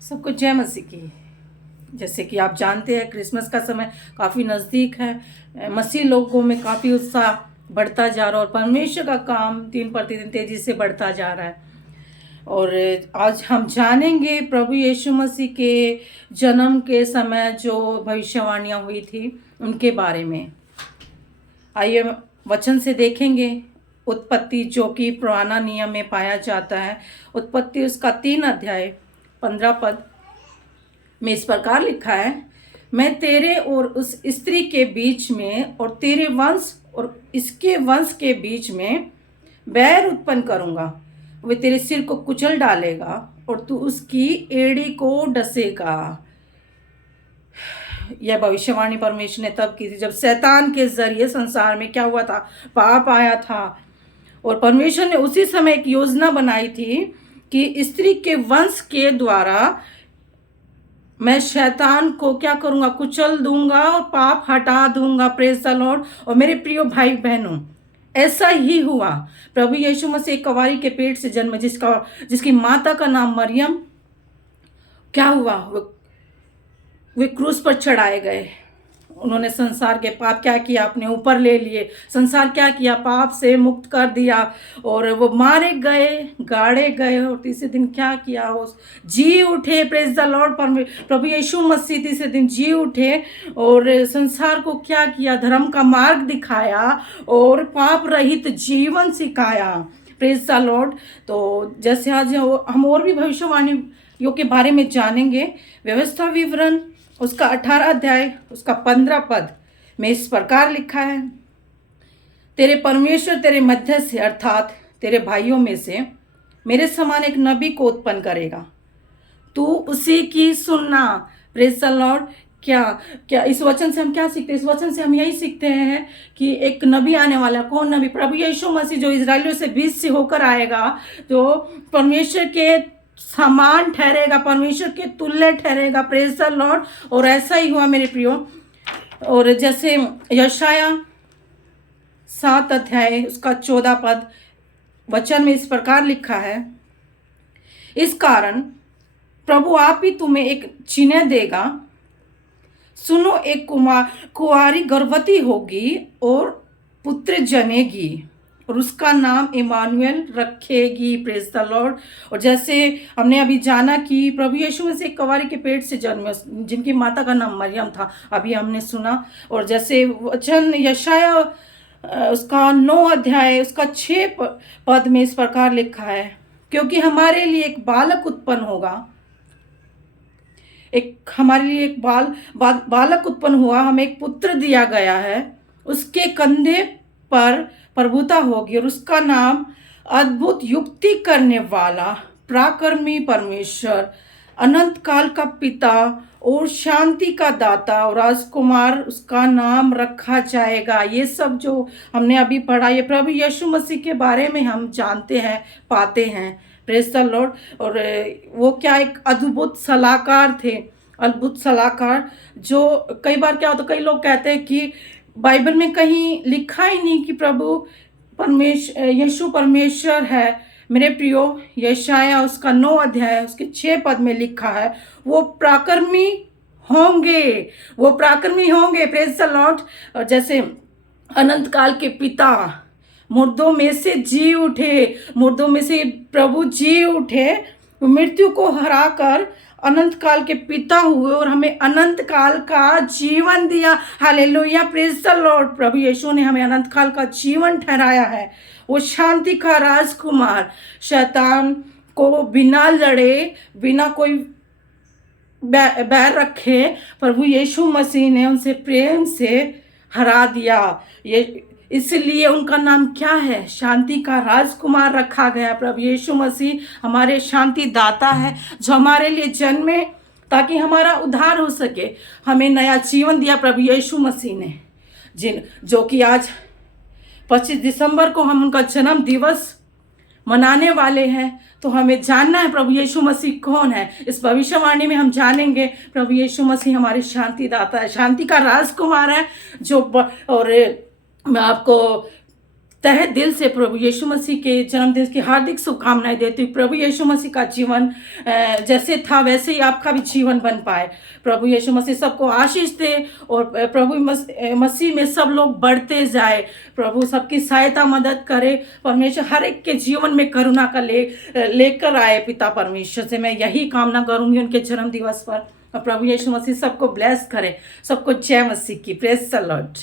सबको जय मसीह की। जैसे कि आप जानते हैं क्रिसमस का समय काफ़ी नज़दीक है। मसीह लोगों में काफ़ी उत्साह बढ़ता जा रहा है और परमेश्वर का काम दिन प्रतिदिन तेज़ी से बढ़ता जा रहा है। और आज हम जानेंगे प्रभु यीशु मसीह के जन्म के समय जो भविष्यवाणियाँ हुई थी उनके बारे में। आइए वचन से देखेंगे। उत्पत्ति जो कि पुराना नियम में पाया जाता है। उत्पत्ति उसका 3 अध्याय 15 पद में इस प्रकार लिखा है, मैं तेरे और उस स्त्री के बीच में और तेरे वंश और इसके वंश के बीच में बैर उत्पन्न करूंगा। वह तेरे सिर को कुचल डालेगा और तू उसकी एड़ी को डसेगा। यह भविष्यवाणी परमेश्वर ने तब की थी जब शैतान के जरिए संसार में क्या हुआ था, पाप आया था। और परमेश्वर ने उसी समय एक योजना बनाई थी कि स्त्री के वंश के द्वारा मैं शैतान को क्या करूंगा, कुचल दूंगा और पाप हटा दूंगा। Praise the Lord. और मेरे प्रिय भाई बहनों, ऐसा ही हुआ। प्रभु यीशु मसीह एक कुंवारी के पेट से जन्म, जिसकी माता का नाम मरियम। क्या हुआ, वे क्रूस पर चढ़ाए गए। उन्होंने संसार के पाप क्या किया, अपने ऊपर ले लिए। संसार क्या किया, पाप से मुक्त कर दिया और वो मारे गए, गाड़े गए और तीसरे दिन क्या किया, वो जी उठे। Praise the lord. प्रभु यीशु मसीह तीसरे दिन जी उठे और संसार को क्या किया, धर्म का मार्ग दिखाया और पाप रहित जीवन सिखाया। Praise the Lord. तो जैसे आज हम और भी भविष्यवाणियों के बारे में जानेंगे। व्यवस्था विवरण उसका 18 अध्याय उसका 15 पद में इस प्रकार लिखा है, तेरे परमेश्वर तेरे मध्य से अर्थात तेरे भाइयों में से मेरे समान एक नबी को उत्पन्न करेगा, तू उसी की सुनना। Praise the Lord. क्या क्या इस वचन से हम क्या सीखते हैं? इस वचन से हम यही सीखते हैं कि एक नबी आने वाला। कौन नबी? प्रभु यीशु मसीह, जो इजराइलियों से बीच से होकर आएगा, जो परमेश्वर के समान ठहरेगा, परमेश्वर के तुल्य ठहरेगा। Praise the Lord. और ऐसा ही हुआ मेरे प्रियो। और जैसे यशाया 7 अध्याय उसका 14 पद वचन में इस प्रकार लिखा है, इस कारण प्रभु आप ही तुम्हें एक चिन्ह देगा, सुनो एक कुंवारी गर्भवती होगी और पुत्र जनेगी और उसका नाम इमानुएल रखेगी। Praise the Lord. और जैसे हमने अभी जाना कि प्रभु यीशु में से एक कुंवारी के पेट से जन्मे, जिनकी माता का नाम मरियम था, अभी हमने सुना। और जैसे वचन यशाया उसका 9 अध्याय उसका 6 पद में इस प्रकार लिखा है, क्योंकि हमारे लिए एक बालक उत्पन्न होगा, हमारे लिए एक बालक उत्पन्न हुआ, हमें एक पुत्र दिया गया है, उसके कंधे पर प्रभुता होगी और उसका नाम अद्भुत युक्ति करने वाला, पराक्रमी परमेश्वर, अनंत काल का पिता और शांति का दाता और राजकुमार उसका नाम रखा जाएगा। ये सब जो हमने अभी पढ़ा, ये प्रभु यीशु मसीह के बारे में हम जानते हैं, पाते हैं। Praise the Lord. और वो क्या एक अद्भुत सलाहकार थे, अद्भुत सलाहकार। जो कई बार क्या होता, कई लोग कहते हैं कि बाइबल में कहीं लिखा ही नहीं कि प्रभु यीशु परमेश्वर है। मेरे प्रियो, यशाया उसका 9 अध्याय उसके 6 पद में लिखा है, वो पराक्रमी होंगे, वो पराक्रमी होंगे। Praise the Lord. और जैसे अनंत काल के पिता, मुर्दों में से जी उठे, मुर्दों में से प्रभु जी उठे, मृत्यु को हराकर अनंत काल के पिता हुए और हमें अनंत काल का जीवन दिया। हालेलुया। Praise the lord. प्रभु यीशु ने हमें अनंत काल का जीवन ठहराया है। वो शांति का राजकुमार, शैतान को बिना लड़े, बिना कोई बैर रखे, प्रभु यीशु मसीह ने उनसे प्रेम से हरा दिया। ये इसलिए उनका नाम क्या है? शांति का राजकुमार रखा गया। प्रभु यीशु मसीह हमारे शांति दाता है, जो हमारे लिए जन्मे ताकि हमारा उद्धार हो सके। हमें नया जीवन दिया प्रभु यीशु मसीह ने, जो कि आज 25 दिसंबर को हम उनका जन्म दिवस मनाने वाले हैं। तो हमें जानना है प्रभु यीशु मसीह कौन है। इस भविष्यवाणी में हम जानेंगे प्रभु यीशु मसीह हमारे शांति दाता है, शांति का राजकुमार है। और मैं आपको तहे दिल से प्रभु यीशु मसीह के जन्मदिन की हार्दिक शुभकामनाएं देती हूँ। प्रभु यीशु मसीह का जीवन जैसे था वैसे ही आपका भी जीवन बन पाए। प्रभु यीशु मसीह सबको आशीष दे और प्रभु मसीह में सब लोग बढ़ते जाए। प्रभु सबकी सहायता मदद करे। परमेश्वर हर एक के जीवन में करुणा का लेकर आए। पिता परमेश्वर से मैं यही कामना करूंगी उनके जन्म दिवस पर। और प्रभु यीशु मसीह सबको ब्लेस करे। सबको जय मसीह की। Praise the Lord.